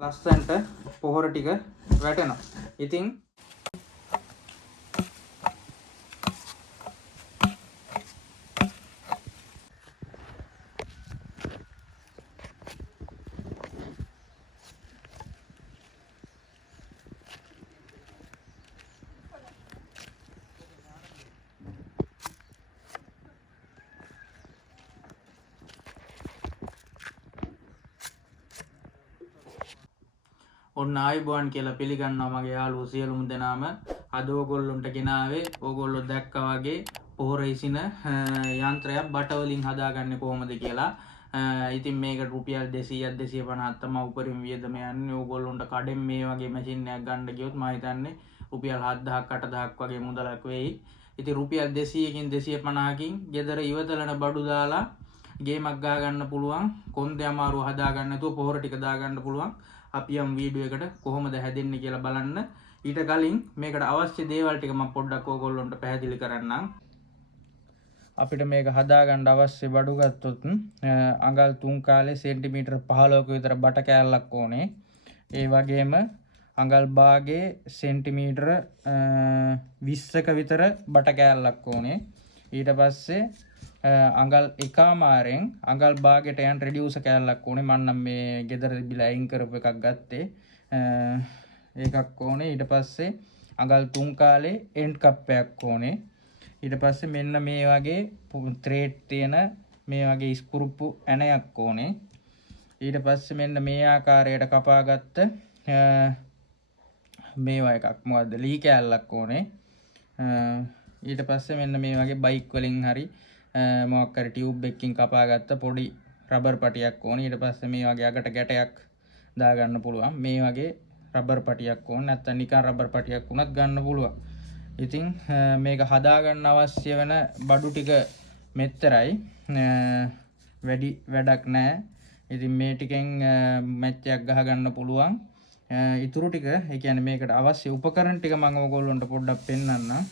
ලස්සන්ට පොහොර ටික වැටෙනවා. ඉතින් ඔන්න ආයුබෝවන් කියලා පිළිගන්නවා මගේ යාළුවෝ සියලුම දෙනාම. අද ඕගොල්ලොන්ට ගෙනාවේ ඕගොල්ලෝ දැක්කා වගේ පොහොර ඉසින යන්ත්‍රයක් බට වලින් හදාගන්නේ කොහොමද කියලා. ඉතින් මේකට රුපියල් 200ක් 250ක් තමයි උපරිම වියදම යන්නේ. ඕගොල්ලොන්ට කඩෙන් මේ වගේ මැෂින් එකක් ගන්න ගියොත් මම හිතන්නේ රුපියල් 7000ක් 8000ක් වගේ මුදලක් වෙයි. ඉතින් රුපියල් 200කින් 250කින් ගෙදර ඉවතලන බඩු දාලා ගේමක් ගහ ගන්න පුළුවන්. කොන්දේ අමාරුව හදා ගන්න නැතුව පොහොර ටික දා ගන්න පුළුවන්. අපි යම් වීඩියෝ එකට කොහොමද හැදෙන්නේ කියලා බලන්න. ඊට කලින් මේකට අවශ්‍ය දේවල් ටික මම පොඩ්ඩක් ඕගොල්ලොන්ට පැහැදිලි කරන්නම්. අපිට මේක හදාගන්න අවශ්‍ය බඩු ගත්තොත් අඟල් 3 කාලේ සෙන්ටිමීටර් 15ක විතර බට කෑල්ලක් ඕනේ. ඒ වගේම අඟල් භාගයේ සෙන්ටිමීටර් 20ක විතර බට කෑල්ලක් ඕනේ. ඊට පස්සේ අඟල් එකමාරෙන් අඟල් භාගයට යන රෙඩියුසර් කෑල්ලක් ඕනේ. මම නම් මේ ගෙදර තිබිලා අයින් කරපු එකක් ගත්තේ. ඒකක් ඕනේ. ඊට පස්සේ අඟල් 3 කාලේ එන්ඩ් කප් එකක් ඕනේ. ඊට පස්සේ මෙන්න මේ වගේ ත්‍රේඩ් තියෙන මේ වගේ ස්ක්‍රූප්පු ඇණයක් ඕනේ. ඊට පස්සේ මෙන්න මේ ආකාරයට කපාගත්ත මේවා එකක් මොකද්ද ලී කෑල්ලක් ඕනේ. ඊට පස්සේ මෙන්න මේ වගේ බයික් වලින් හරි මොකක් හරි ටියුබ් එකකින් කපාගත්ත පොඩි රබර් පටියක් ඕනේ. ඊට පස්සේ මේ වගේ අගට ගැටයක් දාගන්න පුළුවන්. මේ වගේ රබර් පටියක් ඕනේ. නැත්නම් නිකන් රබර් පටියක් වුණත් ගන්න පුළුවන්. ඉතින් මේක හදාගන්න අවශ්‍ය වෙන බඩු ටික මෙච්චරයි. වැඩි වැඩක් නැහැ. ඉතින් මේ ටිකෙන් මැච් එකක් ගහගන්න පුළුවන්. ඉතුරු ටික ඒ කියන්නේ මේකට අවශ්‍ය උපකරණ ටික මම ඕගොල්ලන්ට පොඩ්ඩක් පෙන්නන්නම්.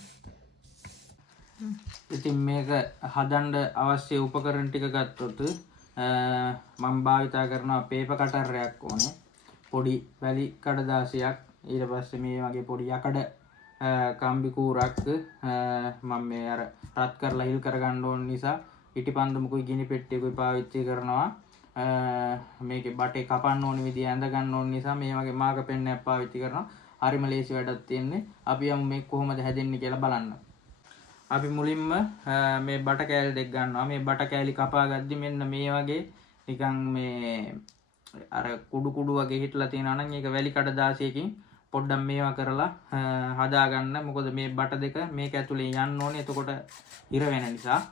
ඉතින් මේක හදන්න අවශ්‍ය උපකරණ ටික ගත්තොත් මම භාවිතා කරනවා පේපර් කටර් එකක් ඕනේ. පොඩි වැලි කඩදාසියක්. ඊට පස්සේ මේ වගේ පොඩි යකඩ කම්බි කූරක් මම මේ අර රත් කරලා හිල් කරගන්න ඕන නිසා ඉටිපන්දමකුයි ගිනි පෙට්ටියකුයි පාවිච්චි කරනවා. මේකේ බටේ කපන්න ඕන විදිය ඇඳ ගන්න ඕන නිසා මේ වගේ මාක පෙන්නයක් පාවිච්චි කරනවා. හරිම ලේසි වැඩක් තියෙන්නේ. අපි යමු මේක කොහොමද හැදෙන්නේ කියලා බලන්න. අපි මුලින්ම මේ බට කෑලි දෙක ගන්නවා. මේ බට කෑලි කපා ගද්දි මෙන්න මේ වගේ නිකන් මේ අර කුඩු කුඩු වගේ හිටලා තියෙනවා නම් ඒක වැලි කඩදාසියකින් පොඩ්ඩක් මේවා කරලා හදාගන්න. මොකද මේ බට දෙක මේක ඇතුලේ යන්න ඕනේ. එතකොට ඉර වෙන නිසා.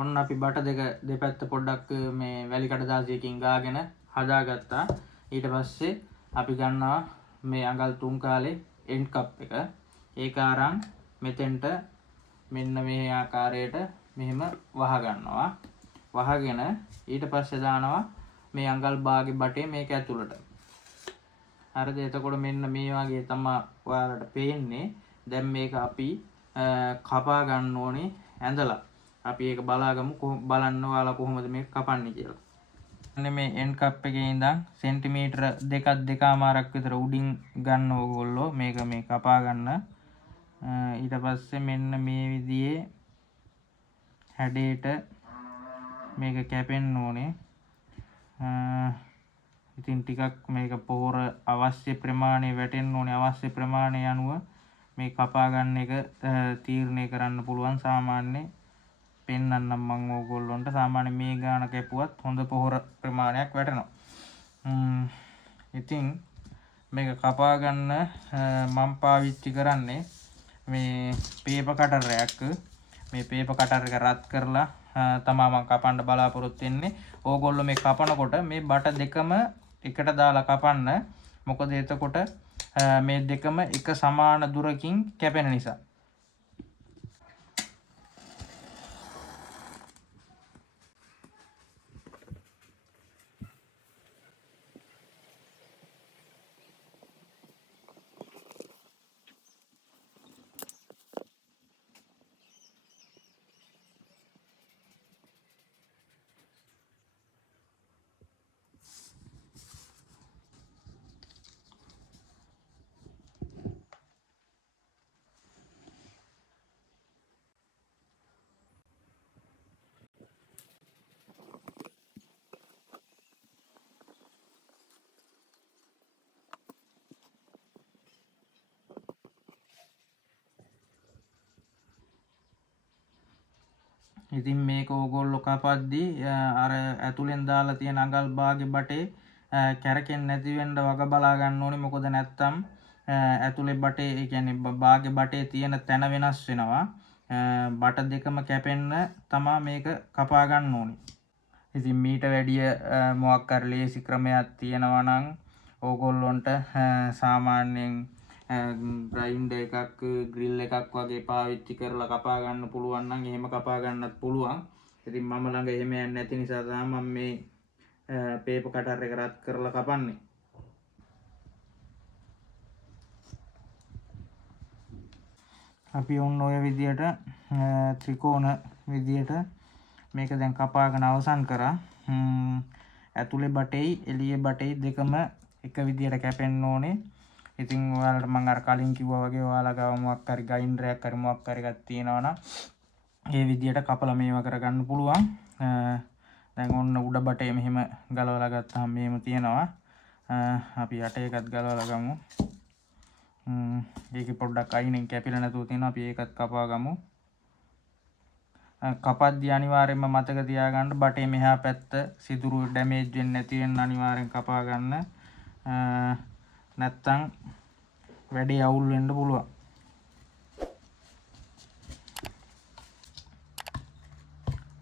ඔන්න අපි බට දෙක දෙපැත්ත පොඩ්ඩක් මේ වැලි කඩදාසියකින් ගාගෙන හදාගත්තා. ඊට පස්සේ අපි ගන්නවා මේ අඟල් 3 කාලේ එන්ඩ් කප් එක. ඒක අරන් මෙතෙන්ට මෙන්න මේ ආකාරයට මෙහෙම වහ ගන්නවා. වහගෙන ඊට පස්සේ දානවා මේ අඟල් භාගේ බටේ මේක ඇතුළට. හරිද? එතකොට මෙන්න මේ වගේ තමයි ඔයාලට පේන්නේ. දැන් මේක අපි කපා ගන්න ඕනේ ඇඳලා. අපි ඒක බලාගමු බලන්න ඔයාලා කොහොමද මේක කපන්නේ කියලා. අනේ මේ එන්ඩ් කප් එකේ ඉඳන් සෙන්ටිමීටර 2.5මාරක් විතර උඩින් ගන්න ඕගොල්ලෝ මේක මේ කපා ගන්න. ඊට පස්සේ මෙන්න මේ විදිහේ හැඩයට මේක කැපෙන්න ඕනේ. ඉතින් ටිකක් මේක පොහොර අවශ්‍ය ප්‍රමාණය වැටෙන්න ඕනේ. අවශ්‍ය ප්‍රමාණය අනුව මේ කපා ගන්න එක තීරණය කරන්න පුළුවන්. සාමාන්‍ය පෙන්නන්නම් මම ඕගොල්ලොන්ට. සාමාන්‍ය මේ ගාන කැපුවත් හොඳ පොහොර ප්‍රමාණයක් වැටෙනවා. ඉතින් මේක කපා ගන්න මම පාවිච්චි කරන්නේ මේ පේපර් කටර් එකක්. මේ පේපර් කටර් එක රත් කරලා තමයි මම කපන්න බලාපොරොත්තු වෙන්නේ. ඕගොල්ලෝ මේ කපනකොට මේ බට දෙකම එකට දාලා කපන්න. මොකද එතකොට මේ දෙකම එක සමාන දුරකින් කැපෙන නිසා. ඉතින් මේක ඕගොල්ලෝ කපද්දී අර ඇතුලෙන් දාලා තියෙන අඟල් භාගේ බටේ කැරකෙන්නේ නැති වෙන්න වග බලා ගන්න ඕනේ. මොකද නැත්තම් ඇතුලේ බටේ ඒ කියන්නේ භාගේ බටේ තියෙන තැන වෙනස් වෙනවා. බට දෙකම කැපෙන්න තමා මේක කපා ගන්න ඕනේ. ඉතින් මීට වැඩිය මොකක් හරි ලේසි ක්‍රමයක් තියෙනවා නම් ඕගොල්ලොන්ට සාමාන්‍යයෙන් ග්‍රයින්ඩර් එකක් ග්‍රිල් එකක් වගේ පාවිච්චි කරලා කපා ගන්න පුළුවන් නම් එහෙම කපා ගන්නත් පුළුවන්. ඉතින් මම ළඟ එහෙම යන්නේ නැති නිසා තමයි මම මේ පේපර් කටර් එක රත් කරලා කපන්නේ. අපි ඔන්න ඔය විදියට ත්‍රිකෝණ විදියට මේක දැන් කපාගෙන අවසන් කරා. ඇතුලේ බටෙයි එළියේ බටෙයි දෙකම එක විදියට කැපෙන්න ඕනේ. ඉතින් ඔයාලට මම අර කලින් කිව්වා වගේ ඔයාලා ගාව මොකක් හරි ග්‍රයින්ඩරයක් හරි මොකක් හරි එකක් තියෙනවා නම් ඒ විදියට කපලා මේවා කරගන්න පුළුවන්. දැන් ඔන්න උඩ බටේ මෙහෙම ගලවලා ගත්තාම මෙහෙම තියෙනවා. අපි යට එකත් ගලවලා ගමු. ඒකේ පොඩ්ඩක් අයිනෙන් කැපිලා නැතුව තියෙනවා. අපි ඒකත් කපා ගමු. කපද්දී අනිවාර්යයෙන්ම මතක තියාගන්න බටේ මෙහා පැත්ත සිදුරු ඩැමේජ් වෙන්නේ නැති වෙන්න අනිවාර්යෙන් කපා ගන්න. නැත්තම් වැඩේ අවුල් වෙන්න පුළුවන්.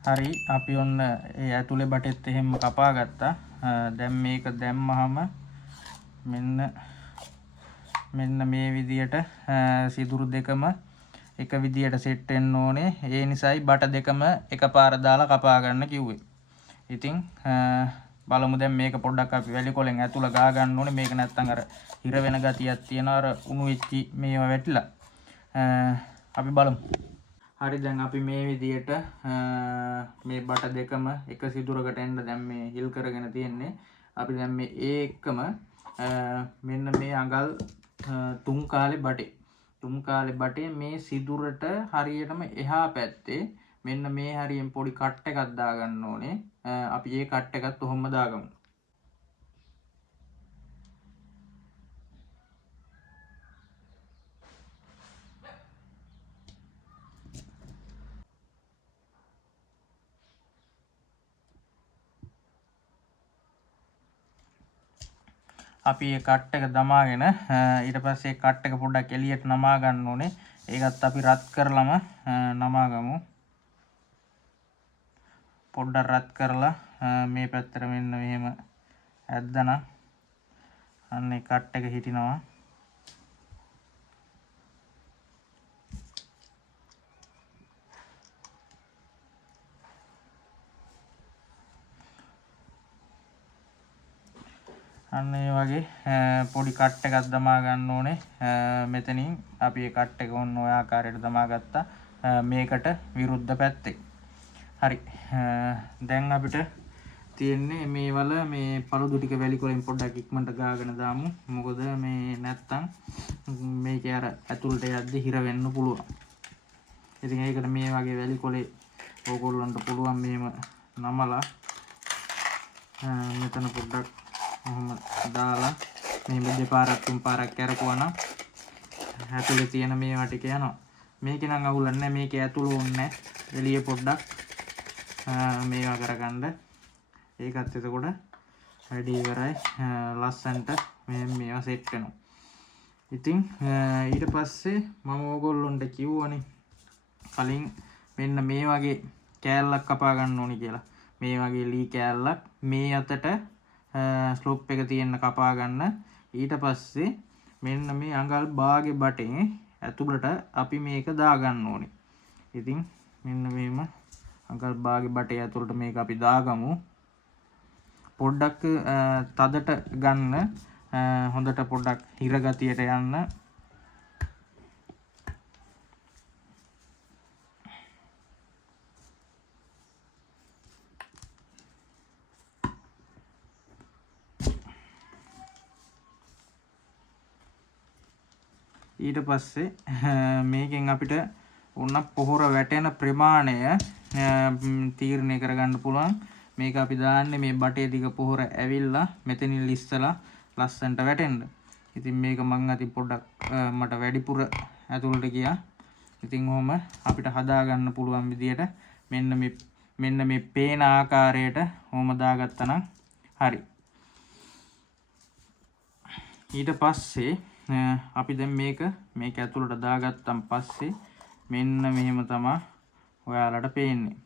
හරි අපි ඔන්න ඒ ඇතුලේ බටෙත් එහෙම කපා ගත්තා. දැන් මේක දැම්මහම මෙන්න මේ විදියට සිදුරු දෙකම එක විදියට සෙට් වෙන්න ඕනේ. ඒ නිසායි බට දෙකම එකපාර දාලා කපා ගන්න කිව්වේ. ඉතින් බලමු දැන් මේක පොඩ්ඩක් අපි වැලි කොලෙන් ඇතුළ ගා ගන්න ඕනේ. මේක නැත්තම් අර හිර වෙන ගතියක් තියෙනවා. අර උණු වෙච්චි මේවා වැටිලා. අපි බලමු. හරි දැන් අපි මේ විදියට මේ බට දෙකම එක සිදුරකට එන්න දැන් මේ හිල් කරගෙන තියෙන්නේ. අපි දැන් මේ ඒකම මෙන්න මේ අඟල් තුන් කාලේ බටේ මේ සිදුරට හරියටම එහා පැත්තේ මෙන්න මේ හරියෙන් පොඩි කට් එකක් දාගන්න ඕනේ. අපි ඒ කට් එකත් ඔහොම දාගමු. අපි ඒ කට් එක දමාගෙන ඊට පස්සේ කට් එක පොඩ්ඩක් එළියට නමා ගන්න ඕනේ. ඒකත් අපි රත් කරලම නමා ගමු. පොඩ්ඩක් රත් කරලා මේ පැත්තට මෙන්න මෙහෙම ඇද්දනම් අන්න ඒ කට් එක හිටිනවා. අන්න ඒ වගේ පොඩි කට් එකක් දමා ගන්න ඕනේ. මෙතනින් අපි ඒ කට් එක ඔන්න ඔය ආකාරයට දමා ගත්තා. මේකට විරුද්ධ පැත්තේ. හරි. දැන් අපිට තියෙන්නේ මේ වල මේ පළුදු ටික වැලි කොලෙන් පොඩ්ඩක් ඉක්මනට ගාගෙන දාමු. මොකද මේ නැත්තම් මේකේ අර ඇතුළට යද්දි හිර වෙන්න පුළුවන්. ඉතින් ඒකට මේ වගේ වැලි කොලේ ඕගොල්ලන්ට පුළුවන් මෙහෙම නමලා මෙතන පොඩ්ඩක් ඔහොම දාලා මේ දෙපාරක් තුන් පාරක් කරපුවා නම් ඇතුලේ තියෙන මේවා ටික යනවා. මේකේ නම් අවුලක් නැහැ. මේකේ ඇතුළ ඕනේ එළිය පොඩ්ඩක් මේවා කරගන්න. ඒකත් එතකොට වැඩි ඉවරයි. ලස්සන්ට මේවා සෙට් වෙනවා. ඉතින් ඊට පස්සේ මම ඕගොල්ලොන්ට කිව්වනේ කලින් මෙන්න මේ වගේ කෑල්ලක් කපා ගන්න ඕනි කියලා. මේ වගේ ලී කෑල්ලක් මේ අතට ස්ලොප් එක තියෙන කපා ගන්න. ඊට පස්සේ මෙන්න මේ අඟල් භාගේ බටේ ඇතුළට අපි මේක දා ගන්න ඕනේ. ඉතින් මෙන්න මෙහෙම අඟල් භාගේ බටේ ඇතුළට මේක අපි දාගමු. පොඩ්ඩක් තදට ගන්න. හොඳට පොඩ්ඩක් හිර ගතියට යන්න. ඊට පස්සේ මේකෙන් අපිට උන්න පොහොර වැටෙන ප්‍රමාණය තීරණය කරගන්න පුළුවන්. මේක අපි දාන්නේ මේ බටේ දිග පොහොර ඇවිල්ලා මෙතනින් ලිස්සලා ලස්සන්ට වැටෙන්න. ඉතින් මේක මං අතින් පොඩ්ඩක් මට වැඩිපුර ඇතුළට ගියා. ඉතින් ඔහොම අපිට හදා ගන්න පුළුවන් විදියට මෙන්න මේ පේන ආකාරයට ඕම දාගත්තා නම් හරි. ඊට පස්සේ අපි දැන් මේක ඇතුළට දාගත්තන් පස්සේ මෙන්න මෙහෙම තමයි ඔයාලට පේන්නේ.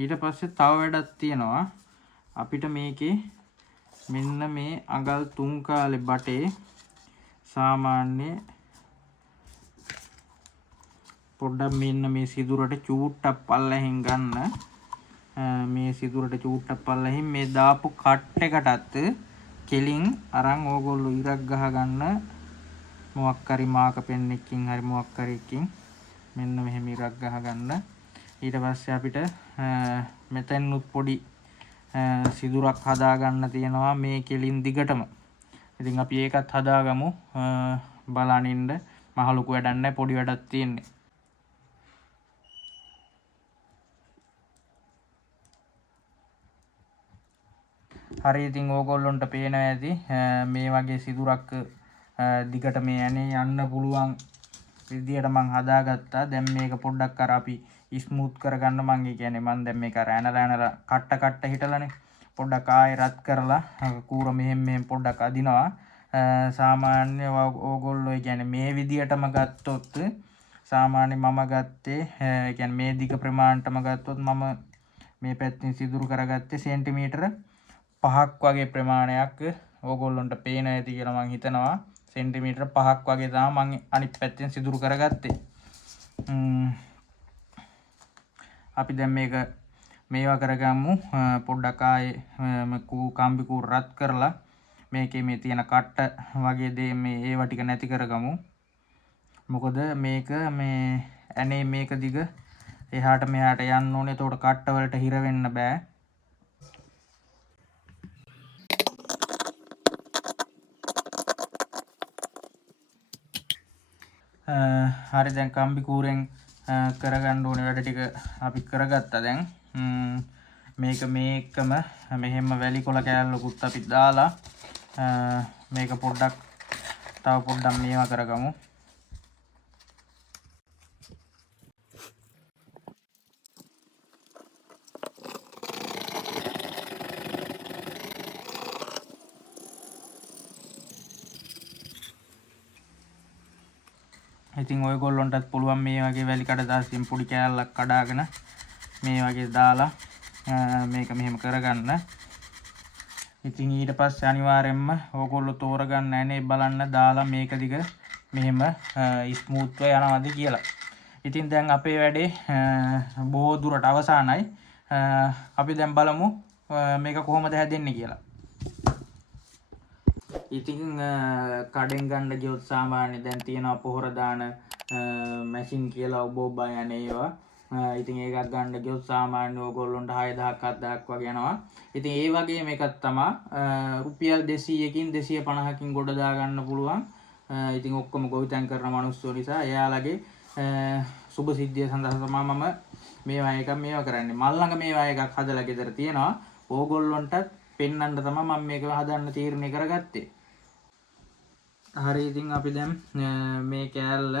ඊට පස්සේ තව වැඩක් තියෙනවා. අපිට මේකේ මෙන්න මේ අඟල් 3 කාලේ බටේ සාමාන්‍ය පොඩ්ඩක් මෙන්න මේ සිදුරට චූට්ටක් පල්ලෙහින් ගන්න. මේ සිදුරට චූට්ටක් පල්ලෙහින් මේ දාපු කට් එකටත් කෙලින් අරන් ඕගොල්ලෝ ඉරක් ගහ ගන්න. මොකක් හරි මාක පෙන් එකකින් හරි මොකක් හරි එකකින් මෙන්න මෙහෙම ඉරක් ගහ ගන්න. ඊට පස්සේ අපිට මෙතෙන්නුත් පොඩි සිදුරක් හදා ගන්න තියෙනවා මේ කෙලින් දිගටම. ඉතින් අපි ඒකත් හදාගමු. බලන්න ඉන්න. මහ ලොකු වැඩක් නැහැ, පොඩි වැඩක් තියෙන්නේ. හරි ඉතින් ඕගොල්ලොන්ට පේනවා ඇති මේ වගේ සිදුරක් දිගට මේ ඇනේ යන්න පුළුවන් විදියට මං හදාගත්තා. දැන් මේක පොඩ්ඩක් අර අපි ස්මූත් කරගන්න මං කියන්නේ මං දැන් මේක අර ඇනලා කට්ට හිටලානේ පොඩ්ඩක් ආයෙ රත් කරලා කූර මෙහෙම පොඩ්ඩක් අදිනවා. සාමාන්‍ය ඕගොල්ලෝ කියන්නේ මේ විදියටම ගත්තොත් සාමාන්‍ය මම ගත්තේ කියන්නේ මේ දිග ප්‍රමාණයටම ගත්තොත් මම මේ පැත්තෙන් සිදුරු කරගත්තේ සෙන්ටිමීටර 5ක් වගේ ප්‍රමාණයක්. ඕගොල්ලොන්ට පේන ඇති කියලා මං හිතනවා. සෙන්ටිමීටර 5ක් වගේ තමයි මං අනිත් පැත්තෙන් සිදුරු කරගත්තේ. අපි දැන් මේවා කරගමු. පොඩ්ඩක් ආයේ කම්බි කූර රත් කරලා මේකේ මේ තියෙන කට්ට වගේ දේ මේ ඒවා ටික නැති කරගමු. මොකද මේක මේ ඇනේ මේක දිග එහාට මෙහාට යන්න ඕනේ. ඒතකොට කට්ට වලට හිර වෙන්න බෑ. හරි දැන් කම්බි කූරෙන් කරගන්න ඕනේ වැඩ ටික අපි කරගත්තා. දැන් මේක මේකම මෙහෙම වැලි කොළ කෑල්ලකුත් අපි දාලා මේක පොඩ්ඩක් තව පොඩ්ඩක් මේවා කරගමු. ඉතින් ඔයගොල්ලොන්ටත් පුළුවන් මේ වගේ වැලි කඩදාසියෙන් පොඩි කෑල්ලක් කඩාගෙන මේ වගේ දාලා මේක මෙහෙම කරගන්න. ඉතින් ඊට පස්සේ අනිවාර්යෙන්ම ඕගොල්ලෝ තෝරගන්න ඇනේ බලන්න දාලා මේක දිග මෙහෙම ස්මූත්ව යනවාද කියලා. ඉතින් දැන් අපේ වැඩේ බොහෝ දුරට අවසానයි. අපි දැන් බලමු මේක කොහොමද හැදෙන්නේ කියලා. ඉතින් කඩෙන් ගන්න ගියොත් සාමාන්‍ය දැන් තියෙනවා පොහොර දාන මැෂින් කියලා ඔබ යන ඒවා. ඉතින් ඒකක් ගන්න ගියොත් සාමාන්‍ය ඕගොල්ලොන්ට 6000ක් 7000ක් වගේ යනවා. ඉතින් ඒ වගේ මේකක් තමයි රුපියල් 200කින් 250කින් ගොඩ දා ගන්න පුළුවන්. ඉතින් ඔක්කොම ගොවිතැන් කරන මිනිස්සු නිසා එයාලගේ සුබ සිද්ධිය සඳහා තමයි මම මේවා කරන්නේ. මල් ළඟ මේවා එකක් හදලා ගෙදර තියෙනවා. ඕගොල්ලොන්ටත් පෙන්වන්න තමයි මම මේක හදන්න තීරණය කරගත්තේ. හරි ඉතින් අපි දැන් මේ කෑල්ල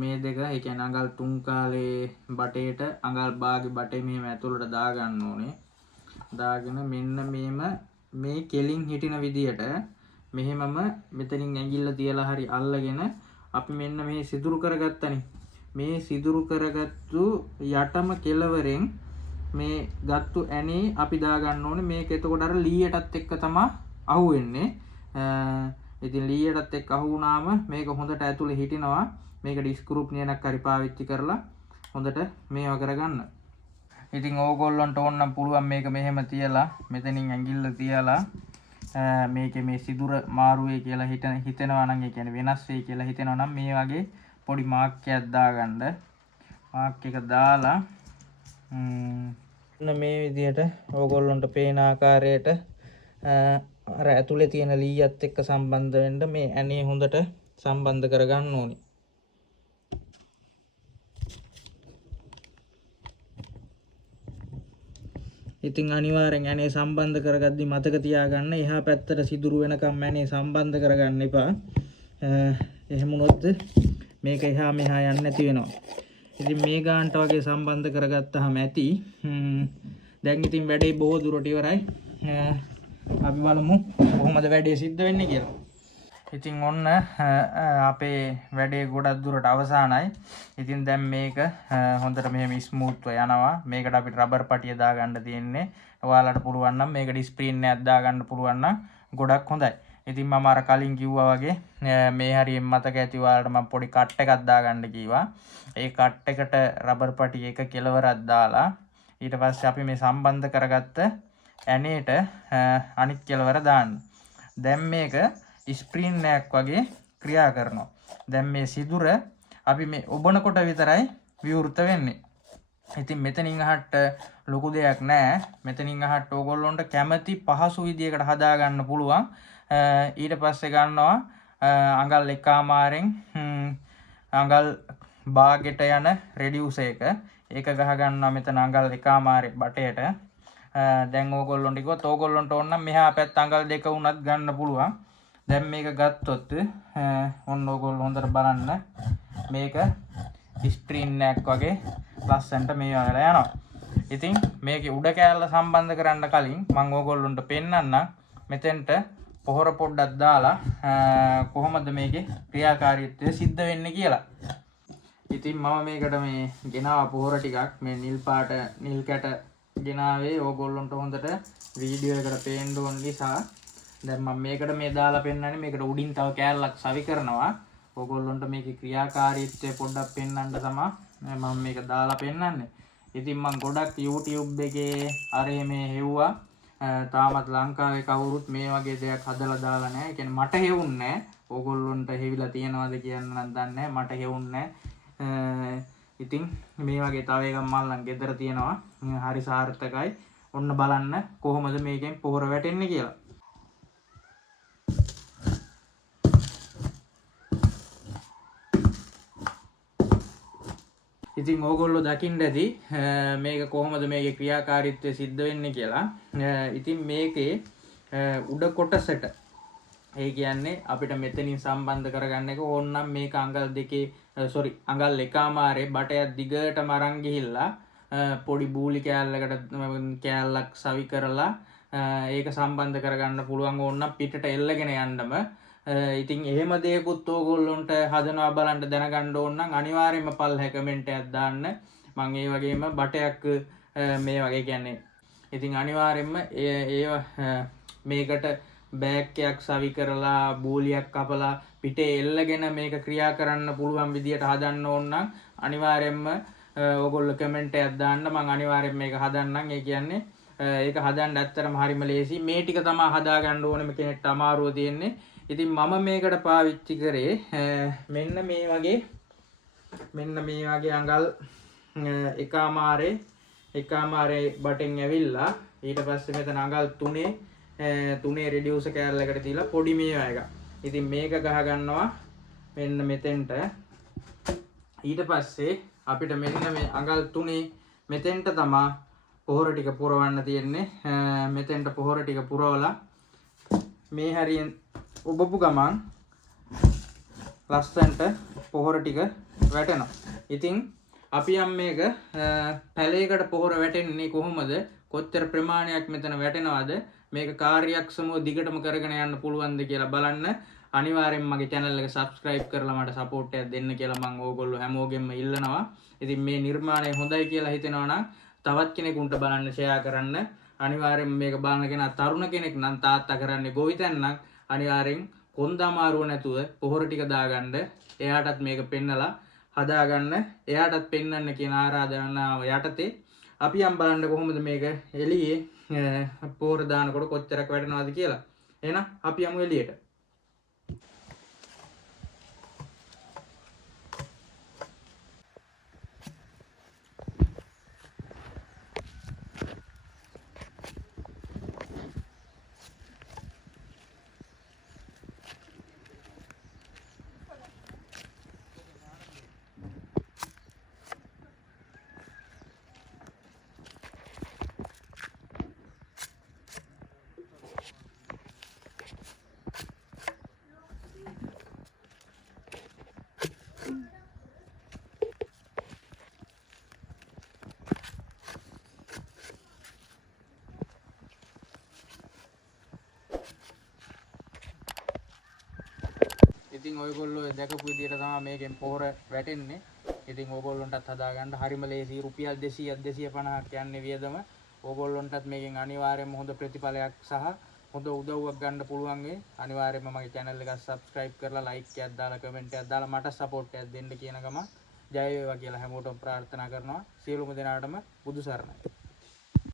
මේ දෙක ඒ කියන්නේ අඟල් 3 කාලේ බටේට අඟල් භාගෙ බටේ මෙහෙම ඇතුළට දා ගන්න ඕනේ. දාගෙන මෙන්න මේ කෙලින් හිටින විදියට මෙහෙමම මෙතනින් ඇඟිල්ල තියලා හරි අල්ලගෙන අපි මෙන්න මේ සිදුරු කරගත්තනේ. මේ සිදුරු කරගත්තු යටම කෙලවරෙන් මේ ගත්තු ඇනේ අපි දා ගන්න ඕනේ. මේක එතකොට අර ලීයටත් එක්ක තමයි අහුවෙන්නේ. ඉතින් ලීයටත් එක්ක අහු වුණාම මේක හොඳට ඇතුලේ හිටිනවා. මේකට ස්ක්‍රූප් නියනක් හරි පාවිච්චි කරලා හොඳට මේවා කරගන්න. ඉතින් ඕගොල්ලන්ට ඕන නම් පුළුවන් මේක මෙහෙම තියලා මෙතනින් ඇඟිල්ල තියලා මේකේ මේ සිදුර මාරු වෙයි කියලා හිතෙනවා නම් ඒ කියන්නේ වෙනස් වෙයි කියලා හිතෙනවා නම් මේ වගේ පොඩි මාක් එකක් දාගන්න. මාක් එක දාලා මේ විදිහට ඕගොල්ලන්ට පේන ආකාරයට අර ඇතුලේ තියෙන ලීයත් එක්ක සම්බන්ධ වෙන්න මේ ඇනේ හොඳට සම්බන්ධ කරගන්න ඕනේ. ඉතින් අනිවාර්යෙන් ඇනේ සම්බන්ධ කරගද්දි මතක තියාගන්න එහා පැත්තට සිදුරු වෙනකම් ඇනේ සම්බන්ධ කරගන්න එපා. එහෙම වුණොත් මේක එහා මෙහා යන්නේ නැති වෙනවා. ඉතින් මේ ගානට වගේ සම්බන්ධ කරගත්තාම ඇති. දැන් ඉතින් වැඩේ බොහෝ දුරට ඉවරයි. අපි බලමු කොහොමද වැඩේ සිද්ධ වෙන්නේ කියලා. ඉතින් ඔන්න අපේ වැඩේ ගොඩක් දුරට අවසానයි. ඉතින් දැන් මේක හොඳට මෙහෙම ස්මූත්ව යනවා. මේකට අපිට රබර් පටිය දාගන්න තියෙන්නේ. ඔයාලට පුළුවන් නම් මේකට ස්ප්‍රින් එකක් දාගන්න පුළුවන් නම් ගොඩක් හොඳයි. ඉතින් මම අර කලින් කිව්වා වගේ මේ හරියෙන් මතක ඇති ඔයාලට මම පොඩි කට් එකක් දාගන්න කිව්වා. ඒ කට් එකට රබර් පටිය එක කෙලවරක් දාලා ඊට පස්සේ අපි මේ සම්බන්ධ කරගත්ත ඇණේට අනිත් කෙලවර දාන්න. දැන් මේක ස්ප්‍රින් එකක් වගේ ක්‍රියා කරනවා. දැන් මේ සිදුර අපි මේ ඔබනකොට විතරයි විවෘත වෙන්නේ. ඉතින් මෙතනින් අහට ලොකු දෙයක් නැහැ. මෙතනින් අහට ඕගොල්ලොන්ට කැමති පහසු විදියකට හදා ගන්න පුළුවන්. ඊට පස්සේ ගන්නවා අඟල් එකමාරෙන් අඟල් භාගයට යන රෙඩියුසර් එක. ඒක ගහ ගන්නවා මෙතන අඟල් එකමාරේ බටයට. දැන් ඕගොල්ලොන්ට කිව්වොත් ඕගොල්ලොන්ට ඕන නම් මෙහා පැත්ත අඟල් දෙක උනත් ගන්න පුළුවන්. දැන් මේක ගත්තොත් ඔන්න ඕගොල්ලෝ හොඳට බලන්න මේක ස්ප්‍රින් එකක් වගේ ලස්සනට මේ වගේ යනවා. ඉතින් මේකේ උඩ කෑල්ල සම්බන්ධ කරන්න කලින් මම ඕගොල්ලොන්ට පෙන්නන්නම් මෙතෙන්ට පොහොර පොඩ්ඩක් දාලා කොහොමද මේකේ ක්‍රියාකාරීත්වය සිද්ධ වෙන්නේ කියලා. ඉතින් මම මේකට මේ ගෙනාව පොහොර ටිකක් මේ නිල් පාට නිල් කැට ගෙනාවේ ඕගොල්ලොන්ට හොඳට වීඩියෝ එකට පේන්න ඕන නිසා දැන් මම මේකට මේ දාලා පෙන්නන්නේ මේකට උඩින් තව කෑල්ලක් සවි කරනවා. ඕගොල්ලොන්ට මේකේ ක්‍රියාකාරීත්වය පොඩ්ඩක් පෙන්වන්න තමයි මම මේක දාලා පෙන්නන්නේ. ඉතින් මම ගොඩක් YouTube එකේ අරේ මේ හෙව්වා. තාමත් ලංකාවේ කවුරුත් මේ වගේ දෙයක් හදලා දාලා නැහැ. ඒ කියන්නේ මට හෙවුන්නේ නැහැ. ඕගොල්ලොන්ට හෙවිලා තියනවාද කියන්න නම් දන්නේ නැහැ. මට හෙවුන්නේ නැහැ. ඉතින් මේ වගේ තව එකක් මල්ලන් ගෙදර තියෙනවා. හරි සාර්ථකයි. ඔන්න බලන්න කොහොමද මේකෙන් පොහොර වැටෙන්නේ කියලා. ඉතින් ඕගොල්ලෝ දකින්න ඇති මේක කොහොමද මේකේ ක්‍රියාකාරීත්වය සිද්ධ වෙන්නේ කියලා. ඉතින් මේකේ උඩ කොටසට ඒ කියන්නේ අපිට මෙතනින් සම්බන්ධ කරගන්න එක ඕනනම් මේක අඟල් දෙකේ අඟල් එකමාරේ බටයක් දිගටම අරන් ගිහිල්ලා පොඩි බූලි කෑල්ලක් සවි කරලා ඒක සම්බන්ධ කරගන්න පුළුවන් ඕනනම් පිටට එල්ලගෙන යන්නම. ඉතින් එහෙම දෙයක්ත් ඕගොල්ලොන්ට හදනවා බලන්න දැනගන්න ඕන නම් අනිවාර්යයෙන්ම පල්ලෙහා කමෙන්ට් එකක් දාන්න. මම ඒ වගේම බටයක් මේ වගේ කියන්නේ. ඉතින් අනිවාර්යයෙන්ම මේකට බෑග් එකක් සවි කරලා බෝලියක් කපලා පිටේ එල්ලගෙන මේක ක්‍රියා කරන්න පුළුවන් විදියට හදන්න ඕන නම් අනිවාර්යයෙන්ම ඕගොල්ලෝ කමෙන්ට් එකක් දාන්න. මම අනිවාර්යයෙන් මේක හදන්නම්. ඒ කියන්නේ ඒක හදන්න ඇත්තටම හරිම ලේසි. මේ ටික තමයි හදා ගන්න ඕනෙම කෙනෙක්ට අමාරුව තියෙන්නේ. ඉතින් මම මේකට පාවිච්චි කරේ මෙන්න මේ වගේ අඟල් එකමාරේ බටෙන් ඇවිල්ලා ඊට පස්සේ මෙතන අඟල් 3 රෙඩියුසර් කෑල්ලකට තියලා පොඩි මේවා එක. ඉතින් මේක ගහ ගන්නවා මෙන්න මෙතෙන්ට. ඊට පස්සේ අපිට මෙන්න මේ අඟල් 3 මෙතෙන්ට තමයි පොහොර ටික පුරවන්න තියෙන්නේ. මෙතෙන්ට පොහොර ටික පුරවලා මේ හරියෙන් ඔබපු ගමන් ලස්සන්ට පොහොර ටික වැටෙනවා. ඉතින් අපි යම් මේක පැලයකට පොහොර වැටෙන්නේ කොහොමද? කොච්චර ප්‍රමාණයක් මෙතන වැටෙනවද? මේක කාර්යක්ෂමව දිගටම කරගෙන යන්න පුළුවන්ද කියලා බලන්න අනිවාර්යෙන්ම මගේ channel එක subscribe කරලා මට support එකක් දෙන්න කියලා මම ඕගොල්ලෝ හැමෝගෙම ඉල්ලනවා. ඉතින් මේ නිර්මාණය හොඳයි කියලා හිතෙනවා නම් තවත් කෙනෙකුට බලන්න share කරන්න. අනිවාර්යෙන්ම මේක බලන කෙනා තරුණ කෙනෙක් නම් තාත්තා කරන්නේ ගොවිතැන් නම් අනිවාර්යෙන් කොන්ද අමාරුව නැතුව පොහොර ටික දාගන්න. එයාටත් මේක පෙන්නලා හදාගන්න. එයාටත් පෙන්වන්න කියන ආරාධනාව යටතේ අපි යම් බලන්න කොහොමද මේක එළියේ පොහොර දානකොට කොච්චරක් වැටෙනවද කියලා. එහෙනම් අපි යමු එළියට. ඉතින් ඔයගොල්ලෝ දැකපු විදිහට තමයි මේකෙන් පොහොර වැටෙන්නේ. ඉතින් ඕගොල්ලන්ටත් හදාගන්න හරිම ලේසි. රුපියල් 200ක් 250ක් යන්නේ වියදම. ඕගොල්ලන්ටත් මේකෙන් අනිවාර්යයෙන්ම හොඳ ප්‍රතිඵලයක් සහ හොඳ උදව්වක් ගන්න පුළුවන් වෙයි. අනිවාර්යයෙන්ම මගේ channel එක subscribe කරලා like එකක් දාලා comment එකක් දාලා මට support එකක් දෙන්න කියන ගම ජය වේවා කියලා හැමෝටම ප්‍රාර්ථනා කරනවා. සියලුම දෙනාටම බුදු සරණයි.